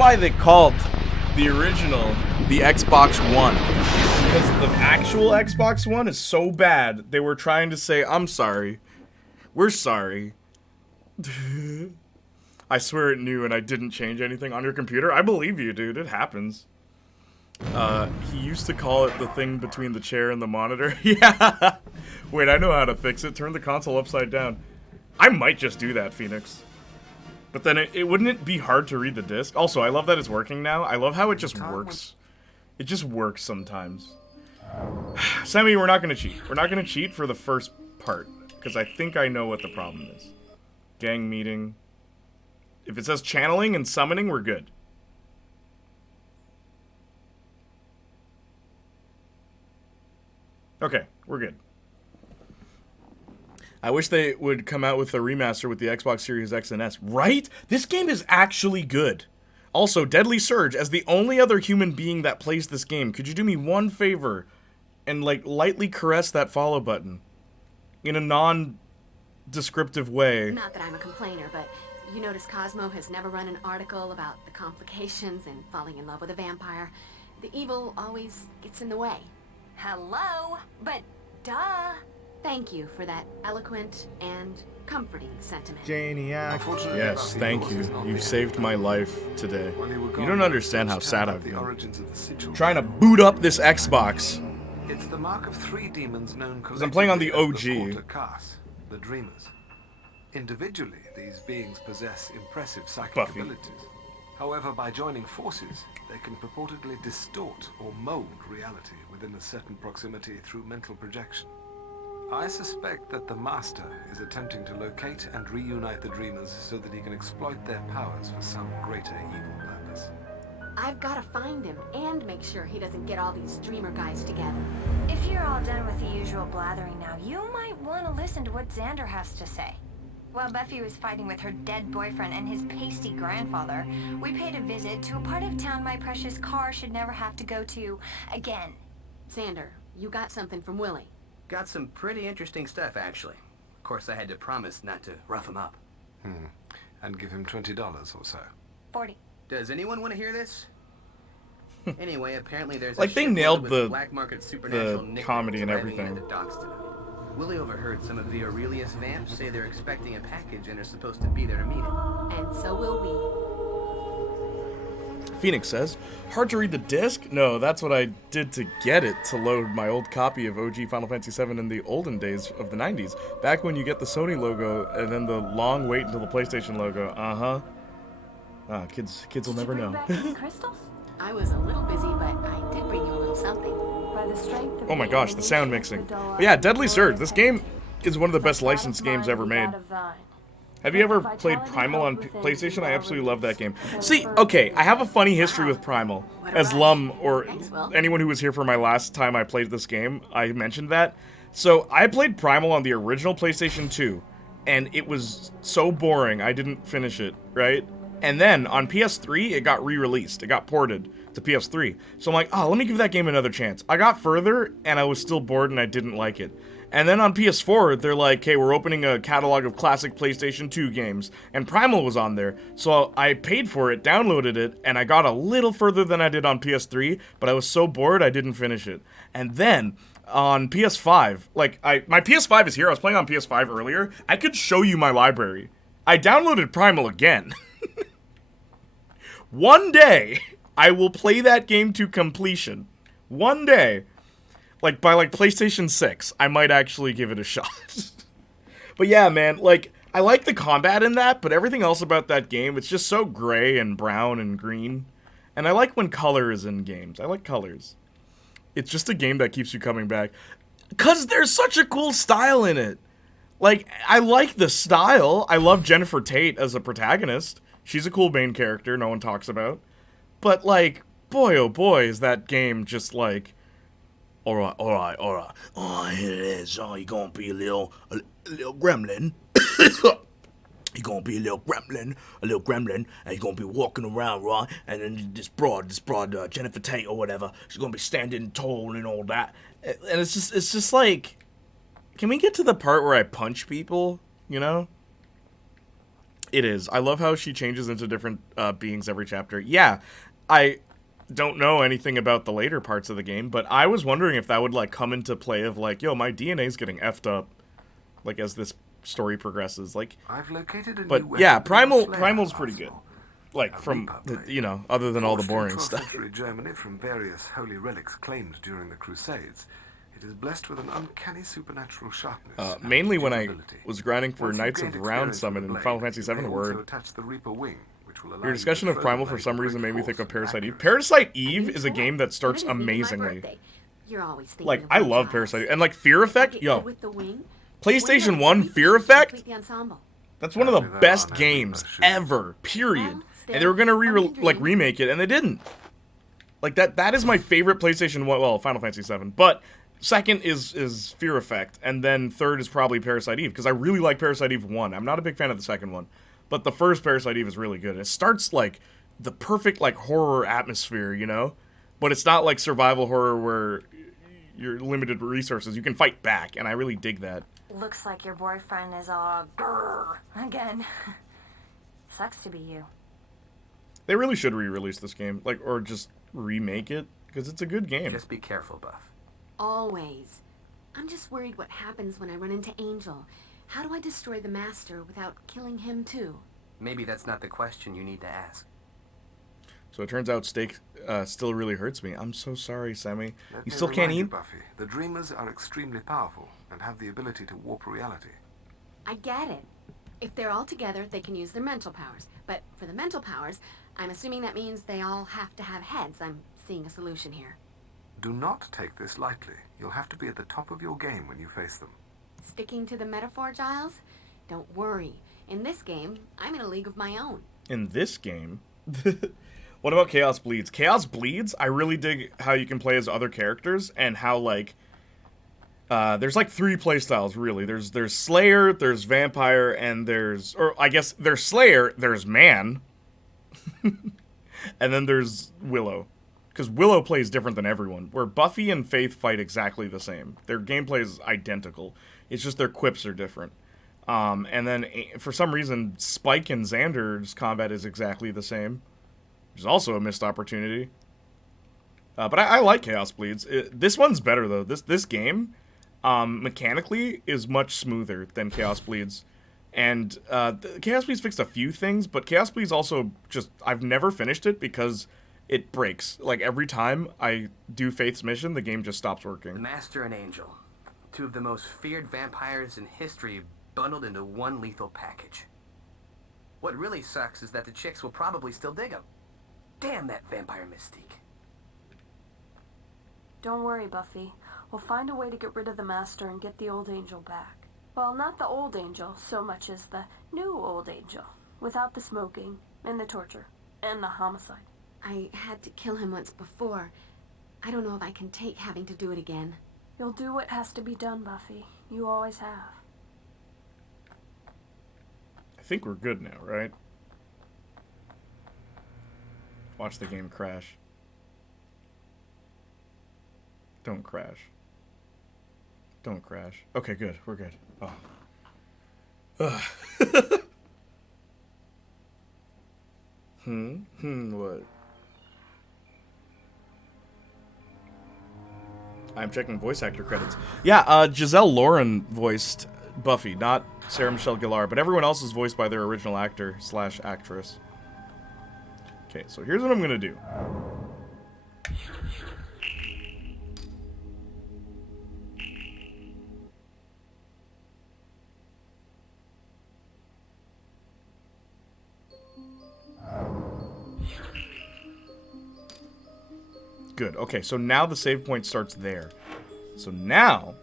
why they called the original the Xbox One. Because the actual Xbox One is so bad, they were trying to say, I'm sorry. We're sorry. I swear it knew and I didn't change anything on your computer. I believe you, dude. It happens. He used to call it the thing between the chair and the monitor. Yeah. Wait, I know how to fix it. Turn the console upside down. I might just do that, Phoenix. But then it wouldn't it be hard to read the disc? Also, I love that it's working now. I love how it just works. It just works sometimes. Sammy, we're not gonna cheat. We're not gonna cheat for the first part. Because I think I know what the problem is. Gang meeting. If it says channeling and summoning, we're good. Okay, we're good. I wish they would come out with a remaster with the Xbox Series X and S. Right? This game is actually good. Also, Deadly Surge, as the only other human being that plays this game, could you do me one favor and, like, lightly caress that follow button? In a non-descriptive way. Not that I'm a complainer, but you notice Cosmo has never run an article about the complications in falling in love with a vampire. The evil always gets in the way. Hello? But, duh. Thank you for that eloquent and comforting sentiment. Playniac. Yes, thank you. You've saved my life today. You don't understand how sad I've been. Trying to boot up this Xbox. It's the mark of 3 demons known because I'm playing on the OG. The Dreamers. Individually, these beings possess impressive psychic Buffy. abilities. However, by joining forces, they can purportedly distort or mold reality within a certain proximity through mental projection. I suspect that the Master is attempting to locate and reunite the Dreamers so that he can exploit their powers for some greater evil purpose. I've got to find him and make sure he doesn't get all these Dreamer guys together. If you're all done with the usual blathering now, you might want to listen to what Xander has to say. While Buffy was fighting with her dead boyfriend and his pasty grandfather, we paid a visit to a part of town my precious car should never have to go to again. Xander, you got something from Willie. Got some pretty interesting stuff, actually. Of course, I had to promise not to rough him up. And give him $20 or so. 40. Does anyone want to hear this? Anyway, apparently there's like a they shipload nailed with the black market supernatural comedy and arriving everything. at the docks tonight. Willie overheard some of the Aurelius vamps say they're expecting a package and are supposed to be there to meet it. And so will we. Phoenix says, hard to read the disc? No, that's what I did to get it, to load my old copy of OG Final Fantasy VII in the olden days of the 90s. Back when you get the Sony logo and then the long wait until the PlayStation logo. Kids will never know. Crystals? I was a little busy, but I did bring you a little something. By the strength of Oh my gosh, the sound mixing. But yeah, Deadly Surge. This game is one of the best licensed games ever made. Have you ever played Primal on PlayStation? I absolutely love that game. See, okay, I have a funny history with Primal. As Lum, or anyone who was here for my last time I played this game, I mentioned that. So, I played Primal on the original PlayStation 2, and it was so boring, I didn't finish it, right? And then, on PS3, it got re-released. It got ported to PS3. So I'm like, oh, let me give that game another chance. I got further, and I was still bored, and I didn't like it. And then on PS4, they're like, hey, we're opening a catalog of classic PlayStation 2 games. And Primal was on there. So I paid for it, downloaded it, and I got a little further than I did on PS3, but I was so bored I didn't finish it. And then on PS5, my PS5 is here. I was playing on PS5 earlier. I could show you my library. I downloaded Primal again. One day, I will play that game to completion. One day. Like, by, PlayStation 6, I might actually give it a shot. But yeah, man, I like the combat in that, but everything else about that game, it's just so gray and brown and green. And I like when color is in games. I like colors. It's just a game that keeps you coming back. Because there's such a cool style in it. I like the style. I love Jennifer Tate as a protagonist. She's a cool main character no one talks about. But, boy, oh boy, is that game just, Alright. Oh, here it is. Oh, you're gonna be a little gremlin. You're gonna be a little gremlin, and you're gonna be walking around, right? And then this broad, Jennifer Tate or whatever, she's gonna be standing tall and all that. And it's just like, can we get to the part where I punch people, you know? It is. I love how she changes into different beings every chapter. Yeah, I don't know anything about the later parts of the game, but I was wondering if that would like come into play of like, yo, my DNA's getting effed up, like as this story progresses. Like, I've located a but new yeah, weapon in Primal's Slayer pretty good. arsenal. Like from you know, other than all the Forged in boring 12th stuff. century Germany from various holy relics claimed during the Crusades, it is blessed with an uncanny supernatural sharpness. and Mainly when I durability. was grinding for Once you've Knights gained of Round experience Summon with in the Final blade, Fantasy you may VII also Word. attach the Reaper wing, which will allow Your you discussion to of throw Primal the for blade some with reason great made me think force of and Parasite Eve. accuracy. Parasite A Eve new is a toy. game that starts What is this, my amazingly. birthday? You're always thinking Like, of I me, love Giles. Parasite Eve. And like Fear I'll Effect, get yo, you with the wing. PlayStation When 1 will Fear you Effect, complete the ensemble? that's one of the Apparently there best are no games Reaper shoes. ever, period. Well, still, And they were gonna only a dream. remake it, and they didn't. Like that is my favorite PlayStation 1, well, Final Fantasy 7. But second is Fear Effect, and then third is probably Parasite Eve, because I really like Parasite Eve 1. I'm not a big fan of the second one, but the first Parasite Eve is really good. It starts like the perfect like horror atmosphere, you know? But it's not like survival horror where you're limited resources. You can fight back, and I really dig that. Looks like your boyfriend is all grrr again. Sucks to be you. They really should re-release this game, like, or just remake it, because it's a good game. Just be careful, Buff. Always. I'm just worried what happens when I run into Angel. How do I destroy the Master without killing him too? Maybe that's not the question you need to ask. So it turns out steak still really hurts me. I'm so sorry, Sammy. Let You me still can't remind you, eat? Buffy, the Dreamers are extremely powerful and have the ability to warp reality. I get it. If they're all together, they can use their mental powers. But for the mental powers, I'm assuming that means they all have to have heads. I'm seeing a solution here. Do not take this lightly. You'll have to be at the top of your game when you face them. Sticking to the metaphor, Giles? Don't worry. In this game, I'm in a league of my own. In this game? What about Chaos Bleeds? Chaos Bleeds, I really dig how you can play as other characters, and how, like, there's like 3 playstyles, really. There's Slayer, there's Vampire, and or I guess there's Slayer, there's Man, and then there's Willow. Because Willow plays different than everyone, where Buffy and Faith fight exactly the same. Their gameplay is identical. It's just their quips are different. And then, for some reason, Spike and Xander's combat is exactly the same, which is also a missed opportunity. But I like Chaos Bleeds. This one's better, though. This game, mechanically, is much smoother than Chaos Bleeds. And Chaos Bleeds fixed a few things, but Chaos Bleeds also just... I've never finished it because it breaks. Like, every time I do Faith's mission, the game just stops The working. Master and Angel, 2 of the most feared vampires in history, bundled into one lethal package. What really sucks is that the chicks will probably still dig them. Damn that vampire mystique. Don't worry, Buffy. We'll find a way to get rid of the Master and get the old Angel back. Well, not the old Angel so much as the new old Angel. Without the smoking, and the torture, and the homicide. I had to kill him once before. I don't know if I can take having to do it again. You'll do what has to be done, Buffy. You always have. I think we're good now, right? Watch the game crash. Don't crash. Don't crash. Okay, good. We're good. Oh. Ugh. What? I'm checking voice actor credits. Yeah, Giselle Lauren voiced Buffy, not Sarah Michelle Gellar, but everyone else is voiced by their original actor / actress. Okay, so here's what I'm gonna do. Good. Okay, so now the save point starts there. So now,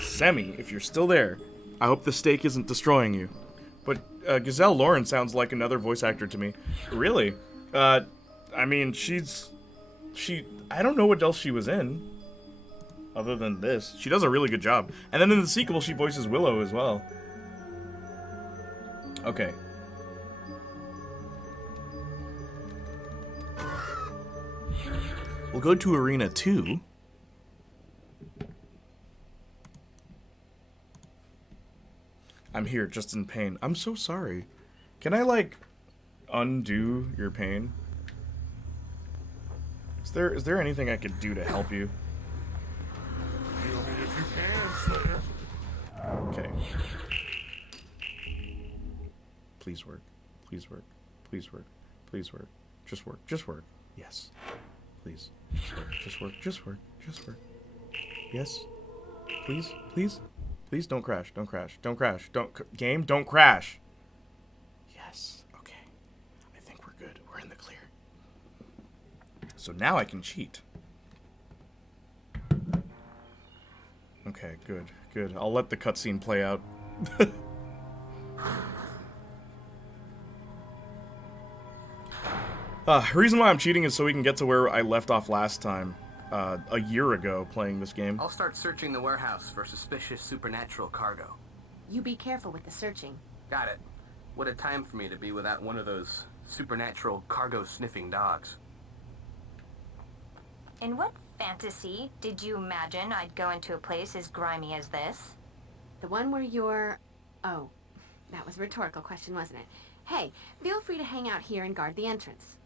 Semi, if you're still there, I hope the steak isn't destroying you. But Giselle Lauren sounds like another voice actor to me. Really? I mean, I don't know what else she was in, other than this. She does a really good job. And then in the sequel, she voices Willow as well. Okay. We'll go to Arena 2. I'm here, just in pain. I'm so sorry. Can I, like, undo your pain? Is there anything I could do to help you? Heal me if you can, Slayer. Okay. Please work. Please work. Please work. Please work. Just work. Just work. Yes. Please. Just work. Just work. Just work. Just work. Yes. Please. Please. Please don't crash. Don't crash. Don't crash. Game, don't crash. Yes. Okay. I think we're good. We're in the clear. So now I can cheat. Okay, good. Good. I'll let the cutscene play out. Reason why I'm cheating is so we can get to where I left off last time, a year ago, playing this game. I'll start searching the warehouse for suspicious supernatural cargo. You be careful with the searching. Got it. What a time for me to be without one of those supernatural cargo-sniffing dogs. In what fantasy did you imagine I'd go into a place as grimy as this? The one where you're... Oh, that was a rhetorical question, wasn't it? Hey, feel free to hang out here and guard the entrance.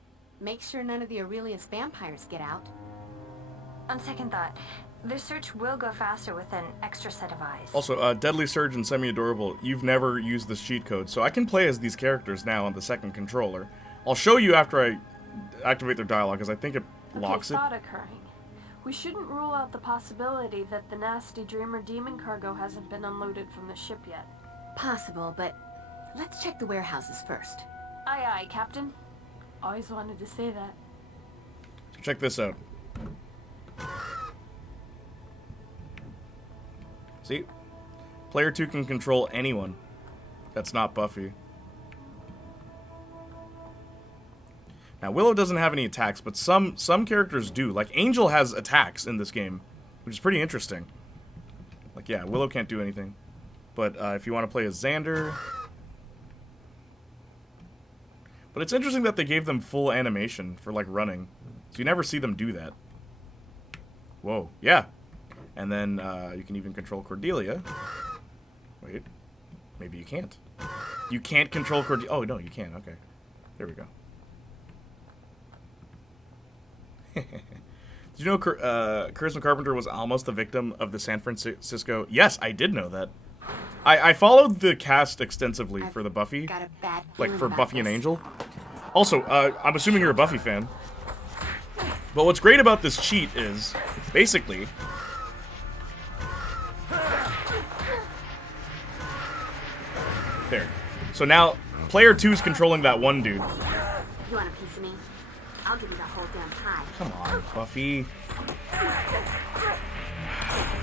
Make sure none of the Aurelius vampires get out. On second thought, the search will go faster with an extra set of eyes. Also, Deadly Surge and Semi-Adorable, you've never used this cheat code, so I can play as these characters now on the second controller. I'll show you after I activate their dialogue, because I think it locks it. Thought occurring. We shouldn't rule out the possibility that the nasty Dreamer Demon cargo hasn't been unloaded from the ship yet. Possible, but let's check the warehouses first. Aye, aye, Captain. Always wanted to say that. So check this out. See? Player 2 can control anyone that's not Buffy. Now, Willow doesn't have any attacks, but some characters do. Like, Angel has attacks in this game, which is pretty interesting. Like, yeah, Willow can't do anything. But if you want to play as Xander... But it's interesting that they gave them full animation for, like, running. So you never see them do that. Whoa, yeah. And then you can even control Cordelia. Wait, maybe you can't. You can't control Cordelia. Oh, no, you can. Okay. There we go. Did you know Charisma Carpenter was almost the victim of the San Francisco... Yes, I did know that. I followed the cast extensively for the Buffy. Got a bad Like, feeling for about Buffy and this. Angel. Also, I'm assuming you're a Buffy fan. But what's great about this cheat is, basically... There. So now, player 2 is controlling that one dude. You want a piece of me? I'll give you the whole damn pie. Come on, Buffy.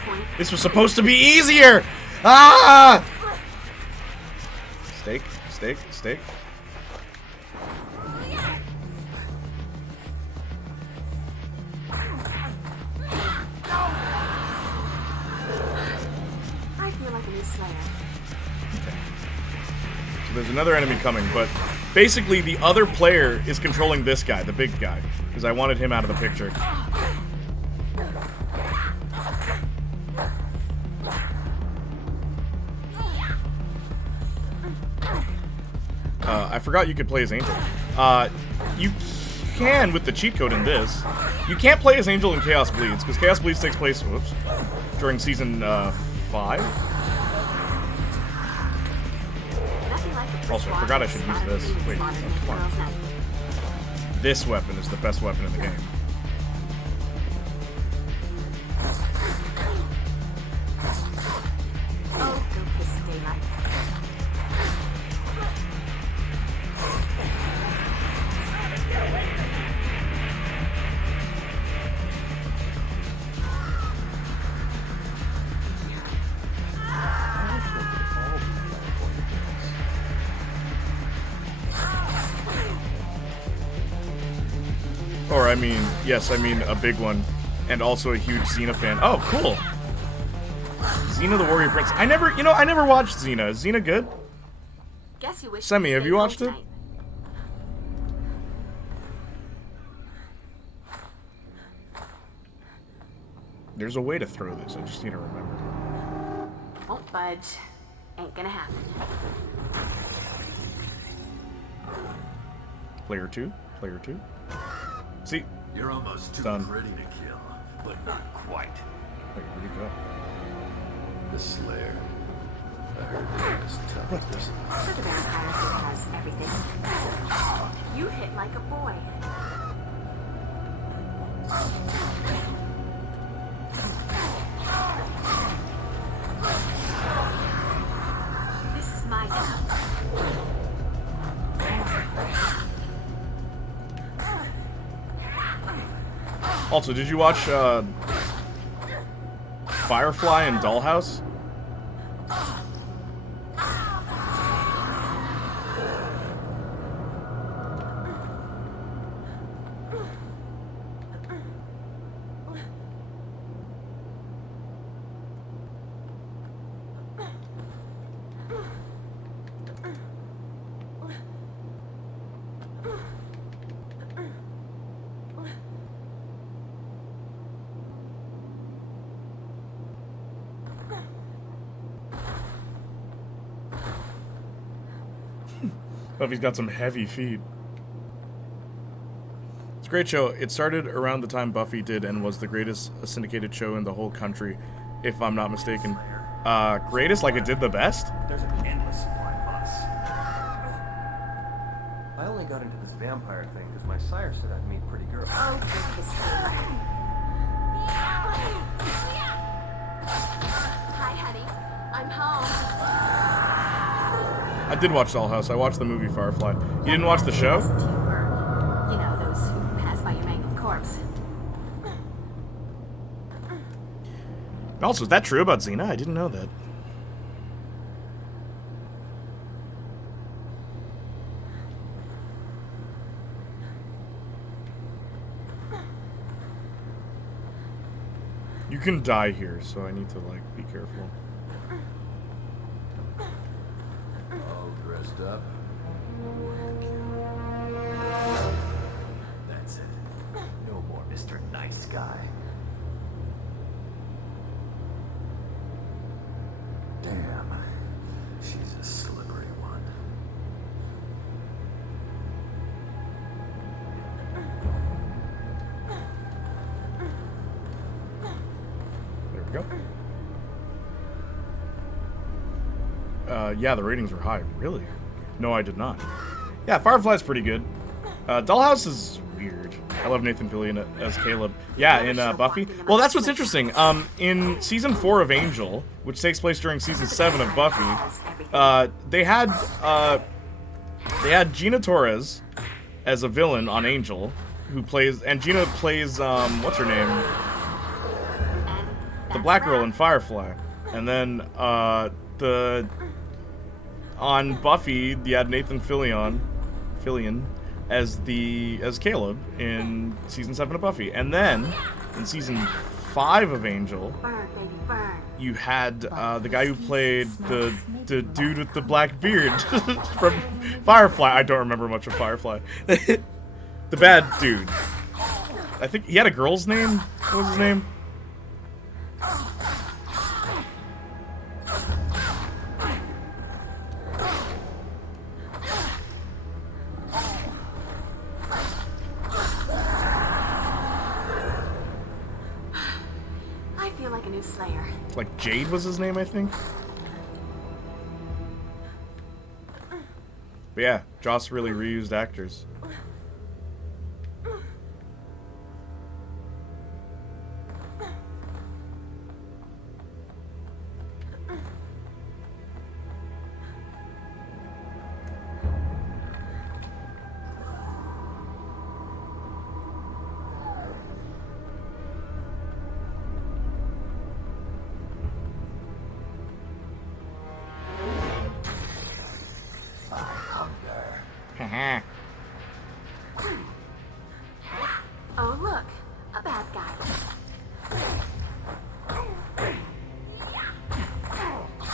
Point. This was supposed to be easier! Ah! Steak, steak, steak. I feel like a new Slayer. So there's another enemy coming, but basically the other player is controlling this guy, the big guy, because I wanted him out of the picture. I forgot you could play as Angel. You can with the cheat code in this. You can't play as Angel in Chaos Bleeds, because Chaos Bleeds takes place, whoops, during season 5. Also, I forgot I should use this. Wait, oh, come on. This weapon is the best weapon in the game. Oh, go kiss daylight. Or, I mean, yes, I mean a big one. And also a huge Xena fan. Oh, cool! Xena the Warrior Prince. I never watched Xena. Is Xena good? Guess you wish Semi, you'd have stayed you home watched it? tonight. There's a way to throw this. I just need to remember. Won't budge. Ain't gonna happen. Player 2. Player 2. See? You're almost too Done. pretty to kill, but not quite. Wait, where'd he go? The Slayer. I heard they're as tough as this. So the vampire who has everything. You hit like a boy. This is my town. Also, did you watch Firefly and Dollhouse? Buffy's got some heavy feet. It's a great show. It started around the time Buffy did and was the greatest syndicated show in the whole country, if I'm not mistaken. Greatest? Like it did the best? There's an endless supply of us. I only got into this vampire thing because my sire said I'd meet pretty girls. Oh, good history. Hi, honey. I'm home. I did watch Dollhouse. I watched the movie Firefly. You didn't watch the show? Or, you know, those who pass by your mangled corpse. Also, is that true about Xena? I didn't know that. You can die here, so I need to, like, be careful. All dressed up. That's it. No more Mr. Nice Guy. Damn. She's a slippery one. There we go. Yeah, the ratings were high. Really? No, I did not. Yeah, Firefly's pretty good. Dollhouse is weird. I love Nathan Fillion as Caleb. Yeah, in Buffy. Well, that's what's interesting. In season 4 of Angel, which takes place during season 7 of Buffy, they had Gina Torres as a villain on Angel, who plays, and Gina plays what's her name? The black girl in Firefly. And then on Buffy, you had Nathan Fillion as Caleb in season 7 of Buffy. And then in season 5 of Angel, Burn, baby, burn. you had the guy who played the dude with the black beard from Firefly. I don't remember much of Firefly. The bad dude. I think he had a girl's name. What was his name? I feel like a new Slayer. Like Jade was his name, I think. But yeah, Joss really reused actors. Haha. Oh, look. A bad guy.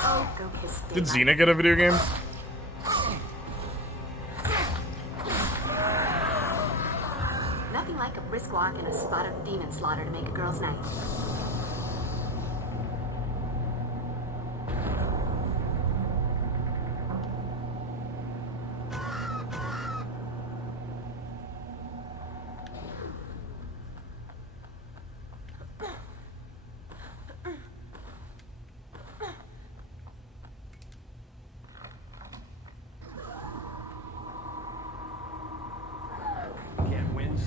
Oh, go kiss Did Daylight. Xena get a video game? Nothing like a brisk walk and a spot of demon slaughter to make a girl's night.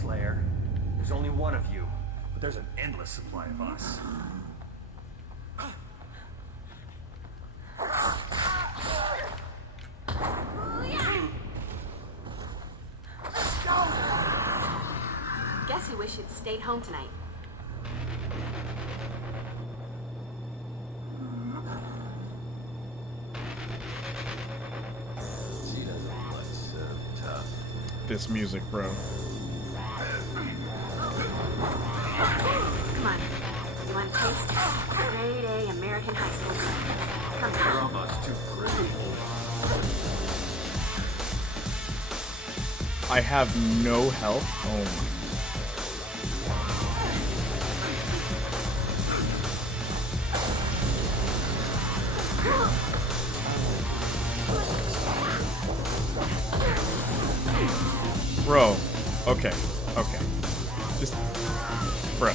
Slayer. There's only one of you, but there's an endless supply of us. Guess who wish you'd stayed home tonight? This music, bro. Come on. You want a taste? Grade A American high school. Come You're on. almost too pretty. I have no health. Oh my. Bro, okay, just, bro.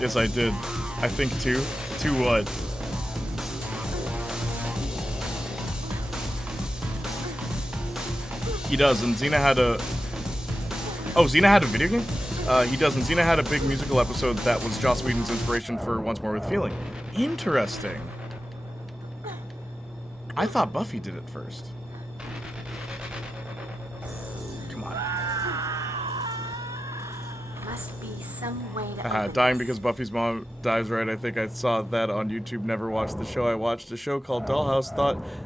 Yes, I did. I think two what? He does, and Xena had a. Oh, Xena had a video game? He does, and Xena had a big musical episode that was Joss Whedon's inspiration for Once More with Feeling. Interesting. I thought Buffy did it first. Must be some way to open Dying this. because Buffy's mom dies, right? I think I saw that on YouTube. Never watched the show. I watched a show called Dollhouse.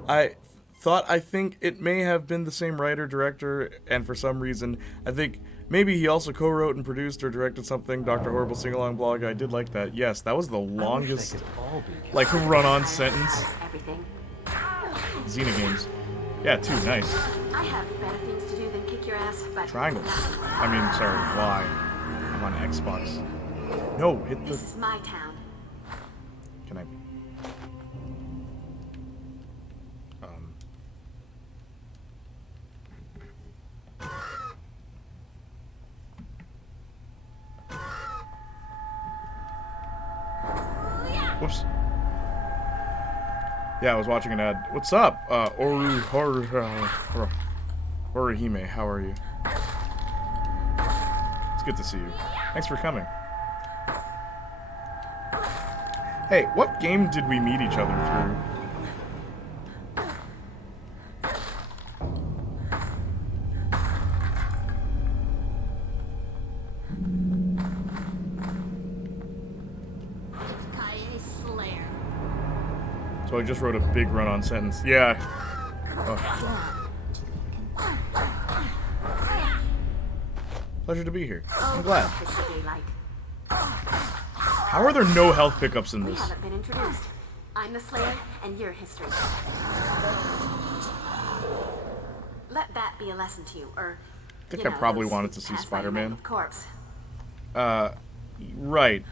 I think it may have been the same writer, director, and for some reason, I think maybe he also co-wrote and produced or directed something. Dr. Horrible Sing-Along blog. I did like that. Yes, that was the longest, like, run-on sentence. Everything. Xena games. Yeah, too nice. I have better things to do than kick your ass, but Triangle. I mean, sorry, why? I'm on Xbox. No, hit the... this is my town. Can I... Whoops. Yeah, I was watching an ad. What's up? Orihime, how are you? It's good to see you. Thanks for coming. Hey, what game did we meet each other through? So I just wrote a big run-on sentence. Yeah. Oh. Pleasure to be here. I'm glad. How are there no health pickups in We this? haven't been introduced. I'm the Slayer, and you're history. Let that be a lesson to you, or. I think I probably wanted to see Spider-Man. Corpse. Right.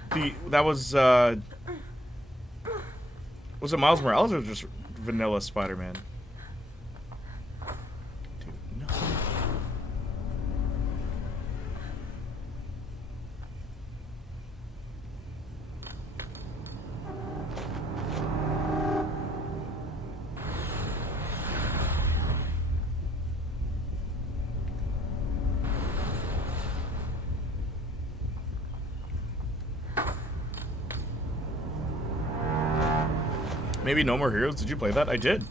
That was it Miles Morales or just vanilla Spider-Man? Dude, no. Maybe No More Heroes. Did you play that? I did.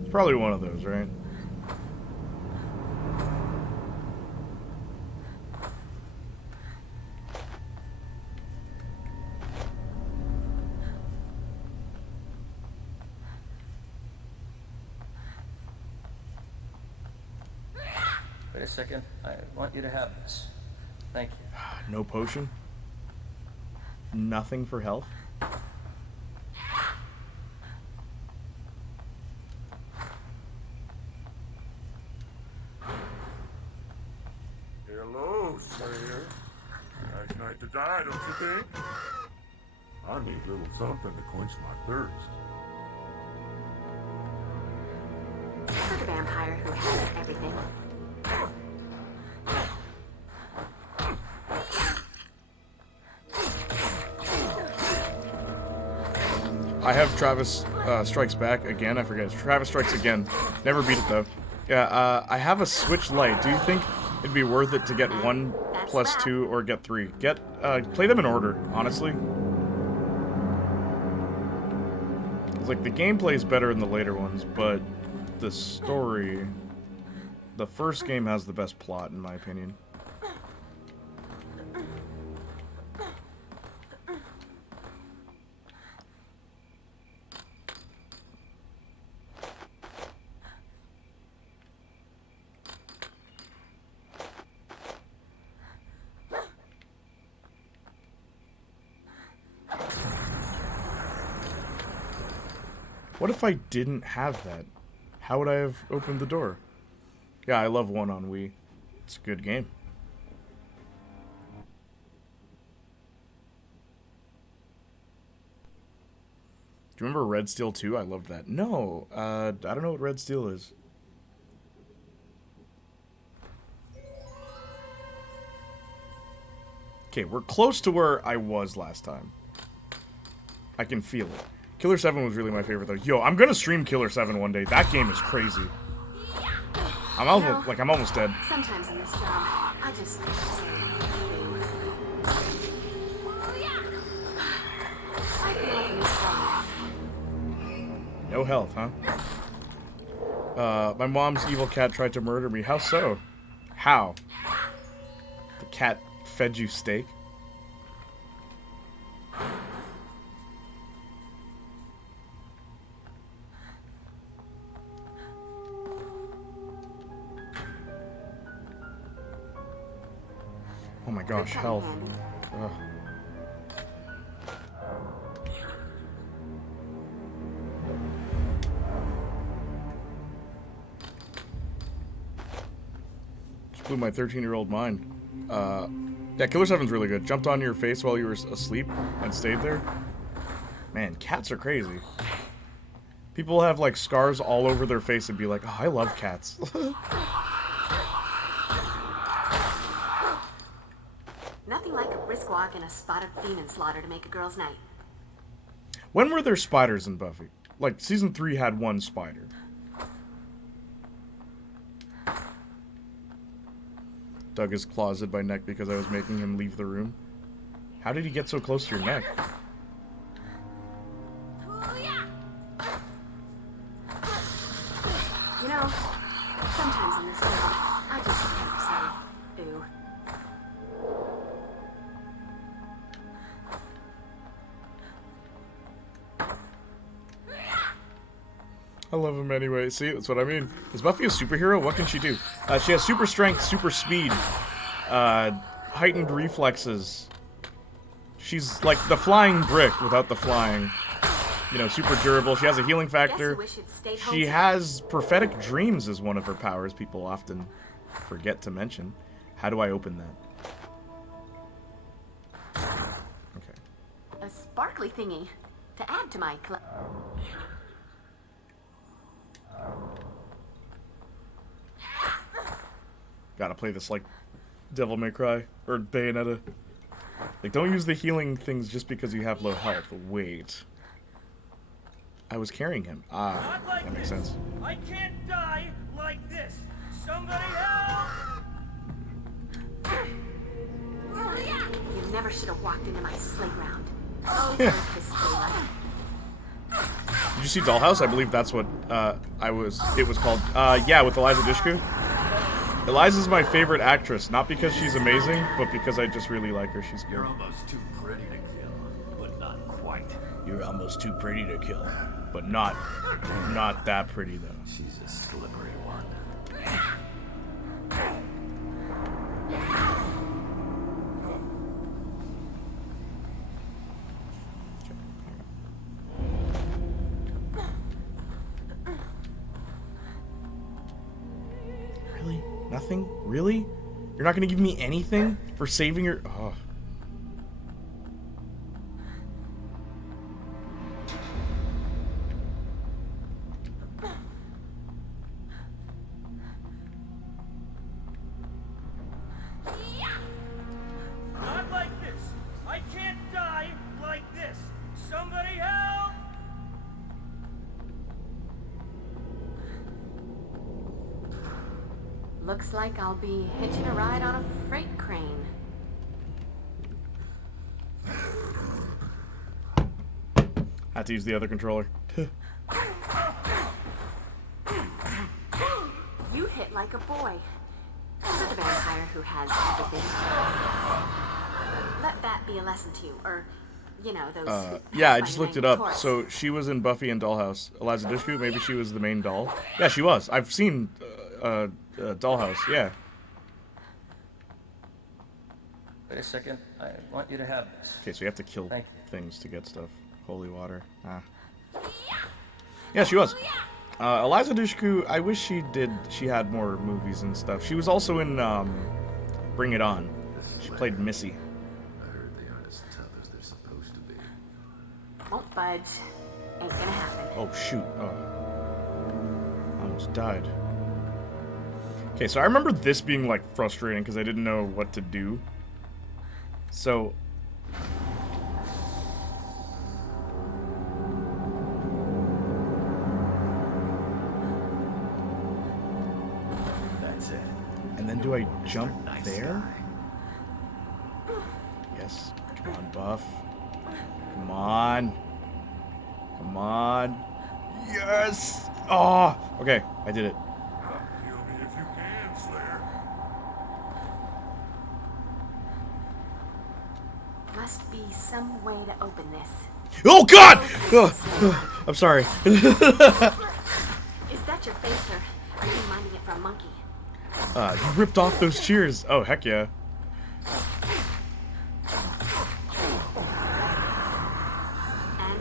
It's probably one of those, right? Wait a second. I want you to have this. Thank you. No potion? Nothing for health? Hello, Slayer. Nice night to die, don't you think? I need a little something to quench my thirst. For the vampire who has everything. I have Travis Strikes Back again. I forget. Travis Strikes Again. Never beat it though. Yeah, I have a Switch Lite. Do you think it'd be worth it to get 1 plus 2 or get 3? Play them in order, honestly. It's like the gameplay is better in the later ones, but the story, the first game has the best plot in my opinion. What if I didn't have that? How would I have opened the door? Yeah, I love 1 on Wii. It's a good game. Do you remember Red Steel 2? I loved that. No, I don't know what Red Steel is. Okay, we're close to where I was last time. I can feel it. Killer 7 was really my favorite though. Yo, I'm gonna stream Killer 7 one day. That game is crazy. I'm almost dead. Sometimes in this job, I just I feel like I'm strong. No health, huh? My mom's evil cat tried to murder me. How so? How? The cat fed you steak? Oh my gosh, health. Ugh. Just blew my 13-year-old mind. Yeah, Killer 7's really good. Jumped on your face while you were asleep and stayed there. Man, cats are crazy. People have like scars all over their face and be like, oh, I love cats. Nothing like a brisk walk and a spot of demon slaughter to make a girl's night. When were there spiders in Buffy? Like, season 3 had 1 spider. Dug his closet by neck because I was making him leave the room. How did he get so close to your neck? You know, sometimes in this job, I just have to say, boo. I love him anyway. See, that's what I mean. Is Buffy a superhero? What can she do? She has super strength, super speed, heightened reflexes. She's like the flying brick without the flying. You know, super durable. She has a healing factor. She has prophetic dreams as one of her powers. People often forget to mention. How do I open that? Okay. A sparkly thingy to add to my club. Gotta play this like Devil May Cry or Bayonetta. Like, don't use the healing things just because you have low health. Wait. I was carrying him. Ah, like that makes this. sense. I can't die like this. Somebody help! You never should have walked into my sleigh ground. Oh, this daylight. Did you see Dollhouse? I believe that's what it was called. Yeah, with Eliza Dushku. Eliza's my favorite actress, not because she's amazing, but because I just really like her. She's good. You're almost too pretty to kill, but not quite. You're almost too pretty to kill, but not that pretty though. She's a slippery one. Really? Nothing? Really? You're not gonna give me anything for saving your... Oh. Not like this. I can't die like this. Somebody help! Looks like I'll be hitching a ride on a freight crane. Had to use the other controller. You hit like a boy. For the vampire who has everything. Let that be a lesson to you, or, you know, those... Yeah, I just looked it up. So she was in Buffy and Dollhouse. Eliza Dushku, maybe she was the main doll. Yeah, she was. I've seen Dollhouse, yeah. Wait a second. I want you to have this. Okay, so you have to kill Thank things to get stuff. Holy water. Ah. Yeah, she was. Eliza Dushku, I wish she had more movies and stuff. She was also in Bring It On. She played Missy. I heard they aren't as tough as they're supposed to be. Won't budge. Ain't gonna happen. Oh, shoot. Oh. I almost died. Okay, so I remember this being, like, frustrating because I didn't know what to do. So... That's it. And then do I jump there? Yes. Come on, Buff. Come on. Come on. Yes! Oh! Okay, I did it. Kill me if you can, Slayer. Must be some way to open this. Oh, God! I'm sorry. Is that your face, or are you minding it for a monkey? You ripped off those cheers. Oh, heck yeah.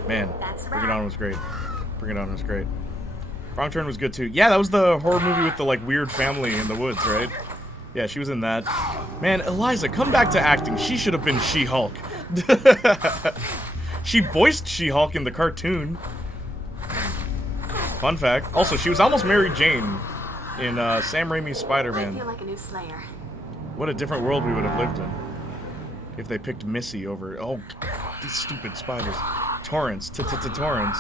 Man, Bring It On was great. Bring It On was great. Wrong Turn was good too. Yeah, that was the horror movie with the like weird family in the woods, right? Yeah, she was in that. Man, Eliza, come back to acting. She should have been She-Hulk. She voiced She-Hulk in the cartoon. Fun fact. Also, she was almost Mary Jane in Sam Raimi's Spider-Man. I feel like a new Slayer. What a different world we would have lived in if they picked Missy over. Oh, these stupid spiders. Torrance. Torrance.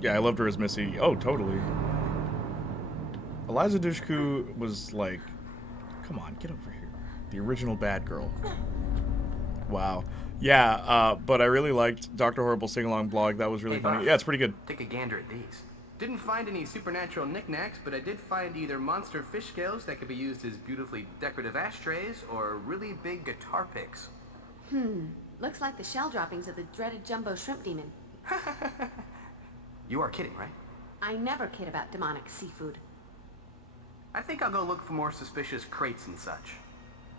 Yeah, I loved her as Missy. Oh, totally. Eliza Dushku was like, come on, get over here. The original bad girl. Wow. Yeah, but I really liked Dr. Horrible Sing-Along blog. That was really funny. Buff, Yeah, it's pretty good. take a gander at these. Didn't find any supernatural knickknacks, but I did find either monster fish scales that could be used as beautifully decorative ashtrays or really big guitar picks. Looks like the shell droppings of the dreaded jumbo shrimp demon. You are kidding, right? I never kid about demonic seafood. I think I'll go look for more suspicious crates and such.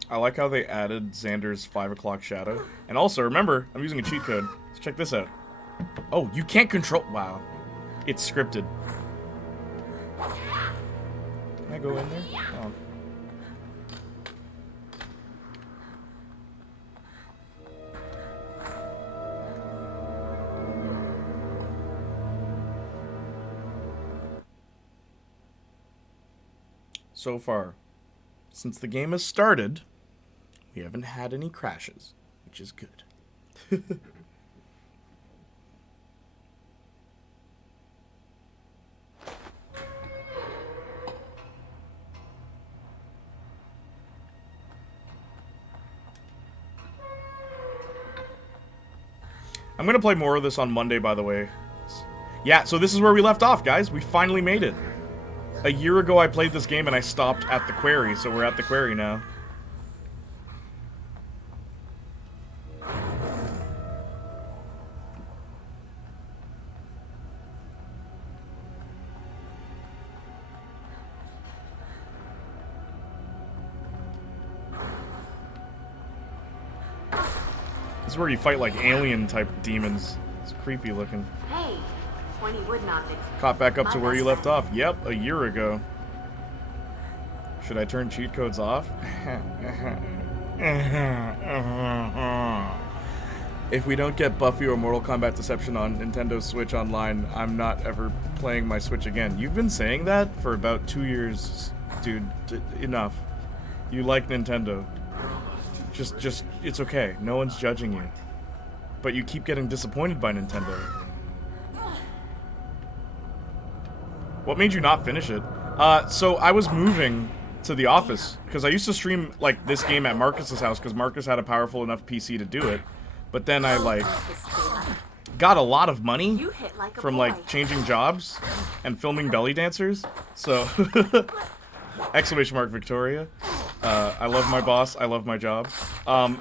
I like how they added Xander's 5 o'clock shadow. And also, remember, I'm using a cheat code. Let's check this out. Oh, you can't control... Wow. It's scripted. Can I go in there? Oh. So far, since the game has started, we haven't had any crashes, which is good. I'm going to play more of this on Monday, by the way. Yeah, so this is where we left off, guys. We finally made it. A year ago, I played this game and I stopped at the quarry, so we're at the quarry now. This is where you fight like alien-type demons. It's creepy looking. Hey, pointy wood knocked. Caught back up to where you left off. Yep, a year ago. Should I turn cheat codes off? If we don't get Buffy or Mortal Kombat Deception on Nintendo Switch Online, I'm not ever playing my Switch again. You've been saying that for about 2 years, dude. Enough. You like Nintendo. Just, it's okay. No one's judging you. But you keep getting disappointed by Nintendo. What made you not finish it? So I was moving to the office because I used to stream like this game at Marcus's house because Marcus had a powerful enough PC to do it. But then I like got a lot of money from like changing jobs and filming belly dancers. So exclamation mark Victoria. I love my boss. I love my job.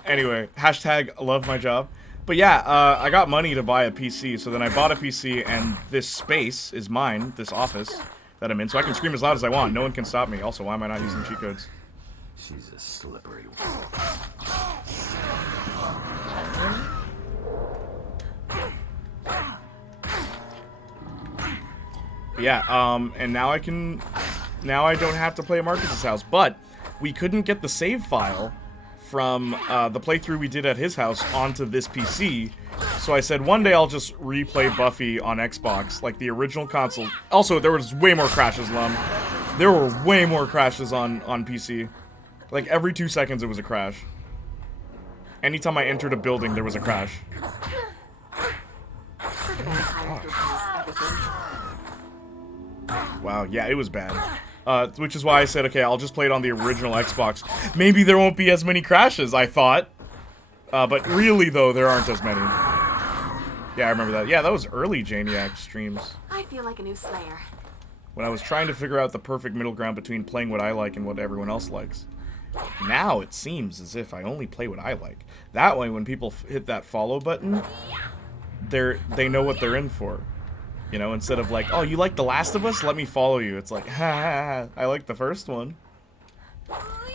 Anyway, hashtag love my job. But yeah, I got money to buy a PC, so then I bought a PC, and this space is mine, this office that I'm in, so I can scream as loud as I want. No one can stop me. Also, why am I not using cheat codes? She's a slippery Yeah, and now I don't have to play at Marcus's house, but we couldn't get the save file from the playthrough we did at his house onto this PC, so I said one day I'll just replay Buffy on Xbox, like the original console. Also, there was way more crashes, Lum. There were way more crashes on PC. Like, every 2 seconds it was a crash. Anytime I entered a building, there was a crash. Wow, yeah, it was bad. Which is why I said, okay, I'll just play it on the original Xbox. Maybe there won't be as many crashes, I thought. But really, though, there aren't as many. Yeah, I remember that. Yeah, that was early Playniac streams. I feel like a new Slayer. When I was trying to figure out the perfect middle ground between playing what I like and what everyone else likes. Now it seems as if I only play what I like. That way, when people hit that follow button, they know what they're in for. You know, instead of like, oh, you like The Last of Us? Let me follow you. It's like, ha ha ha, I like the first one.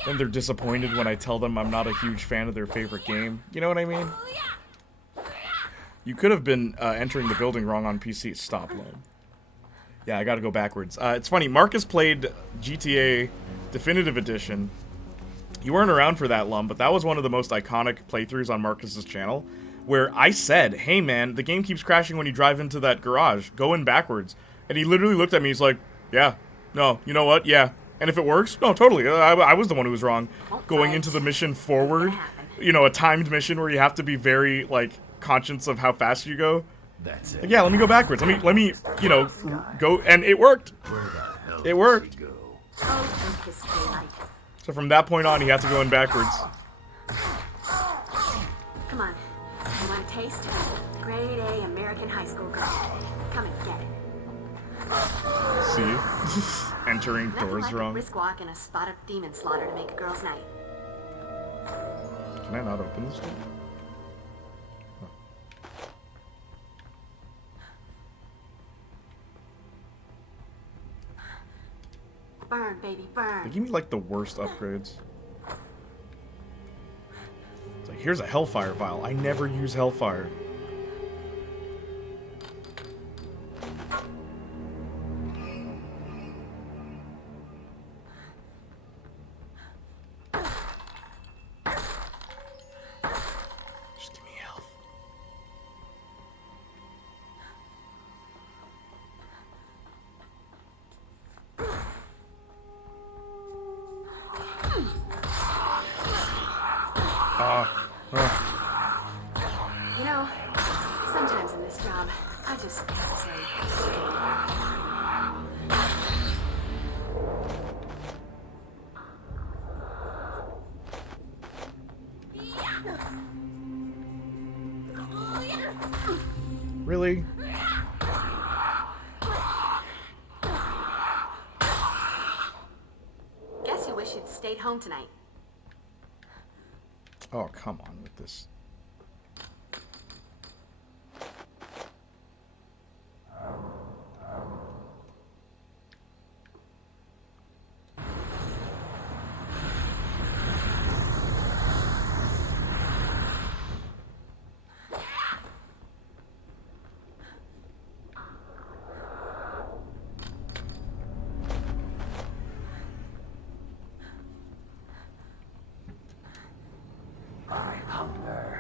Then they're disappointed when I tell them I'm not a huge fan of their favorite game. You know what I mean? You could have been entering the building wrong on PC. Stop, Lone. Yeah, I gotta go backwards. It's funny, Marcus played GTA Definitive Edition. You weren't around for that, Lum, but that was one of the most iconic playthroughs on Marcus's channel, where I said, hey man, the game keeps crashing when you drive into that garage. Go in backwards. And he literally looked at me, he's like, yeah, no, you know what, yeah. And if it works, no, totally, I was the one who was wrong. Going into the mission forward, you know, a timed mission where you have to be very, like, conscious of how fast you go. That's it. Like, yeah, let me go backwards. Let me, you know, go, and it worked. It worked. So from that point on, he had to go in backwards. Come on. You want a taste? Grade A American high school girl. Come and get it. See? Entering doors like wrong. A brisk walk and a spot of demon slaughter to make a girl's night. Can I not open this door? Burn, baby, burn. They give me like the worst upgrades. It's like, here's a Hellfire vial. I never use Hellfire. Just give me health. You know, sometimes in this job, I just can't say. Really? Guess you wish you'd stayed home tonight. Oh, come on with this. I hunger.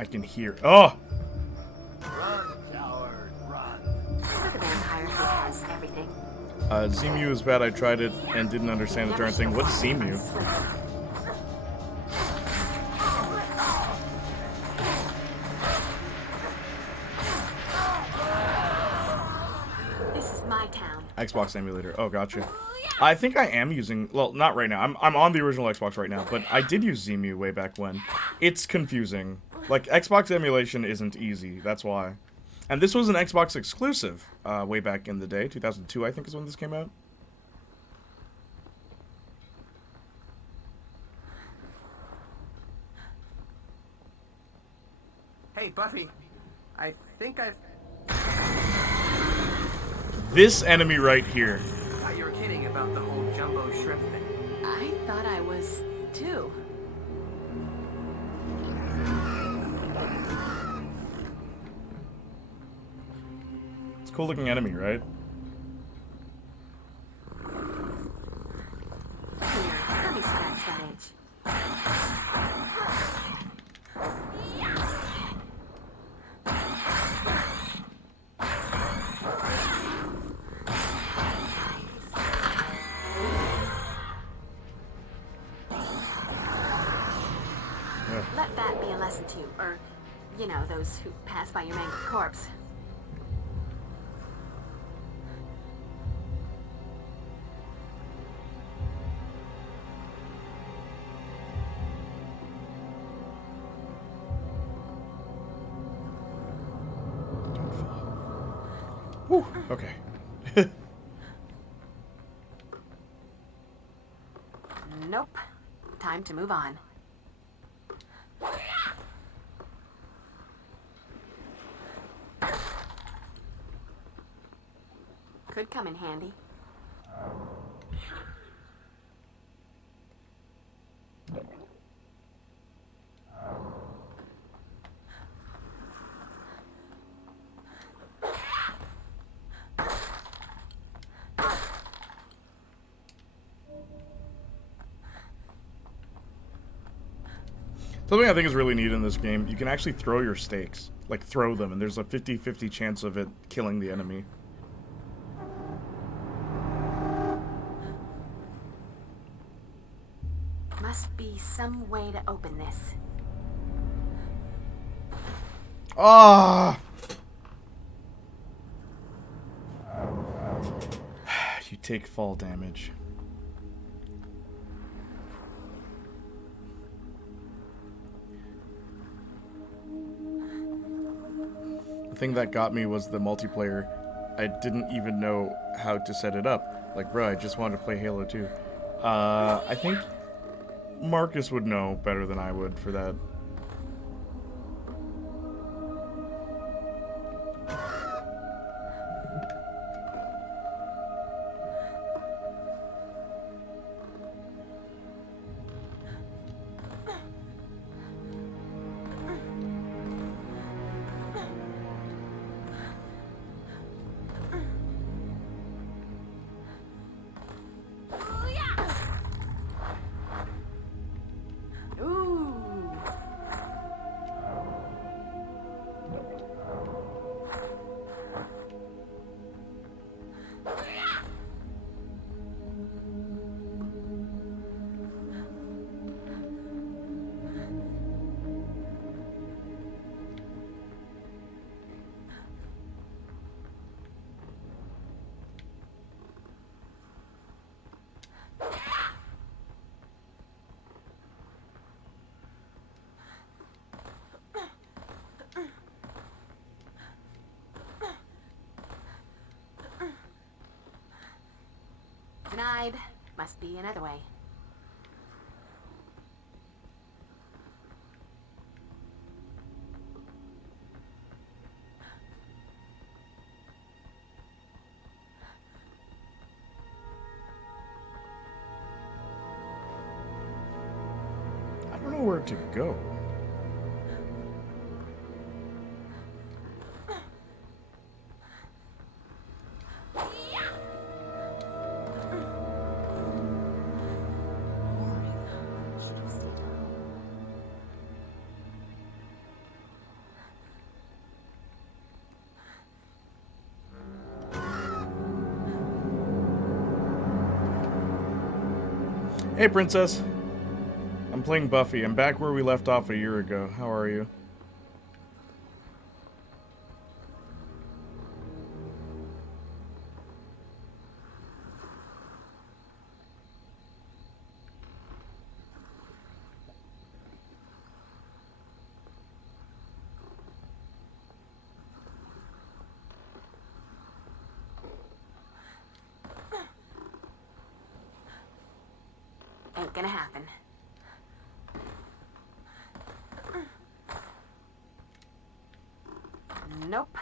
I can hear. Oh! Run, coward, run. Look at the vampire who has everything. Zemu is bad. I tried it and didn't understand the darn thing. What's Zemu? This is my town. Xbox emulator. Oh, gotcha. I think I am using... Well, not right now. I'm on the original Xbox right now, but I did use Zemu way back when. It's confusing. Like, Xbox emulation isn't easy. That's why. And this was an Xbox exclusive way back in the day. 2002, I think, is when this came out. Hey, Buffy. I think I've... This enemy right here. thought you were kidding about the whole jumbo shrimp thing. I thought I was too. It's a cool looking enemy, right? Here, let me scratch that itch. Let that be a lesson to, or, you know, those who pass by your mangled corpse. Don't fall. Whew, okay. Nope. Time to move on. Could come in handy. Something I think is really neat in this game, you can actually throw your stakes. Like, throw them, and there's a 50-50 chance of it killing the enemy. Must be some way to open this. Ah! You take fall damage. The thing that got me was the multiplayer. I didn't even know how to set it up. Like, bro, I just wanted to play Halo 2. I think Marcus would know better than I would for that. Denied. Must be another way. I don't know where to go. Hey, Princess. I'm playing Buffy. I'm back where we left off a year ago. How are you? Ain't gonna happen. Nope.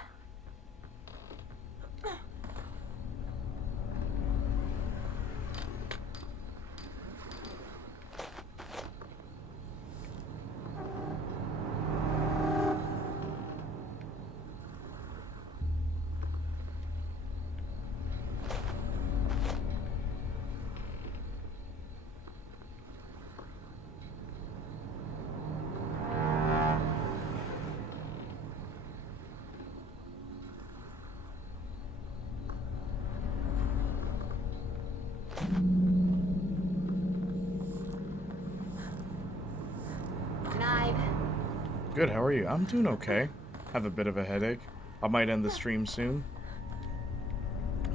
Good, how are you? I'm doing okay. Have a bit of a headache. I might end the stream soon.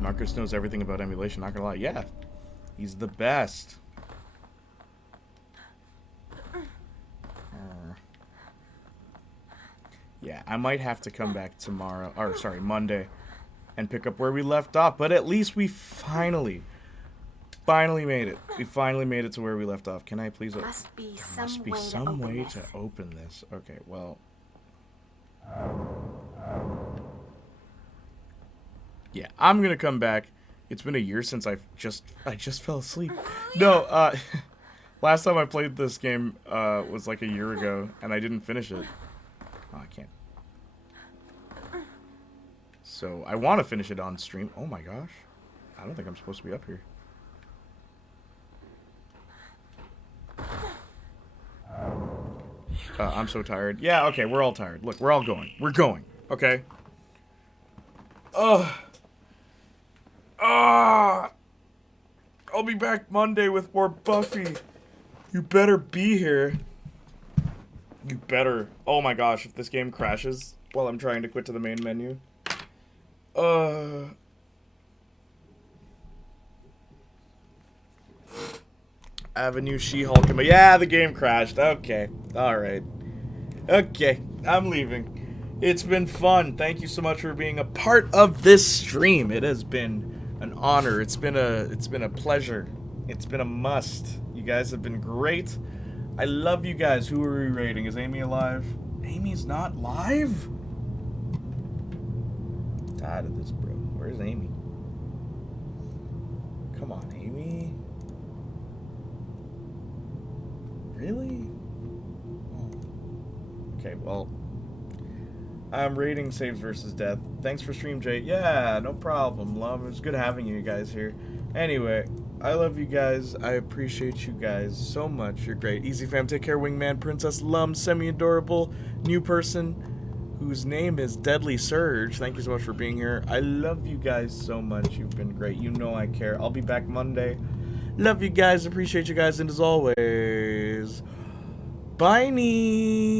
Marcus knows everything about emulation, not gonna lie. Yeah, he's the best. Yeah, I might have to come back tomorrow, or sorry, Monday, and pick up where we left off, but at least we finally made it. We finally made it to where we left off. Can I please... There must be some way to open this. Okay, well... Yeah, I'm gonna come back. It's been a year since I just fell asleep. No, last time I played this game was like a year ago, and I didn't finish it. Oh, I can't. So, I want to finish it on stream. Oh my gosh. I don't think I'm supposed to be up here. I'm so tired. Yeah, okay, we're all tired. Look, we're all going. We're going, okay? I'll be back Monday with more Buffy. You better be here. You better. Oh my gosh, if this game crashes while I'm trying to quit to the main menu. Avenue She-Hulk. Yeah, the game crashed. Okay. Alright. Okay. I'm leaving. It's been fun. Thank you so much for being a part of this stream. It has been an honor. It's been a pleasure. It's been a must. You guys have been great. I love you guys. Who are we rating? Is Amy alive? Amy's not live? I'm tired of this, bro. Where's Amy? Come on, Amy. Really? Oh. Okay, well, I'm rating saves versus death. Thanks for stream, Jay. Yeah, no problem, love. It was good having you guys here. Anyway, I love you guys. I appreciate you guys so much. You're great. Easy fam, take care. Wingman, Princess, Lum, semi-adorable, new person whose name is Deadly Surge. Thank you so much for being here. I love you guys so much. You've been great. You know I care. I'll be back Monday. Love you guys. Appreciate you guys. And as always, bye-nie.